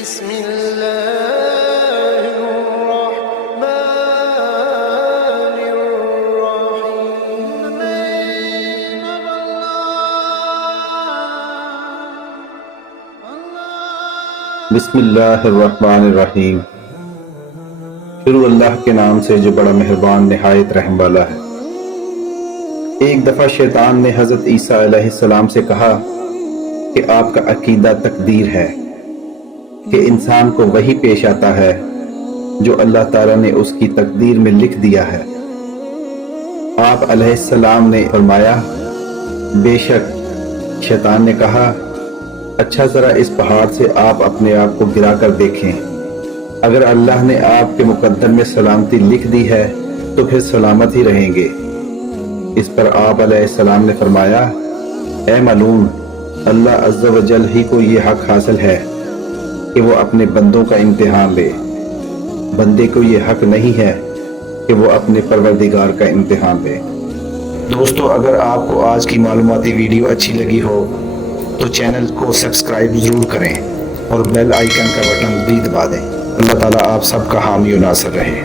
بسم الله الرحمن الرحيم. بسم اللہ الرحمن الرحیم۔ شروع اللہ کے نام سے جو بڑا مہربان نہایت رحم والا ہے۔ ایک دفعہ شیطان نے حضرت عیسیٰ علیہ السلام سے کہا کہ آپ کا عقیدہ تقدیر ہے کہ انسان کو وہی پیش آتا ہے جو اللہ تعالیٰ نے اس کی تقدیر میں لکھ دیا ہے۔ آپ علیہ السلام نے فرمایا بے شک۔ شیطان نے کہا اچھا ذرا اس پہاڑ سے آپ اپنے آپ کو گرا کر دیکھیں، اگر اللہ نے آپ کے مقدر میں سلامتی لکھ دی ہے تو پھر سلامت ہی رہیں گے۔ اس پر آپ علیہ السلام نے فرمایا اے ملعون، اللہ عز و جل ہی کو یہ حق حاصل ہے کہ وہ اپنے بندوں کا امتحان لے، بندے کو یہ حق نہیں ہے کہ وہ اپنے پروردگار کا امتحان لے۔ دوستو، اگر آپ کو آج کی معلوماتی ویڈیو اچھی لگی ہو تو چینل کو سبسکرائب ضرور کریں اور بیل آئیکن کا بٹن بھی دبا دیں۔ اللہ تعالیٰ آپ سب کا حامی و ناصر رہے۔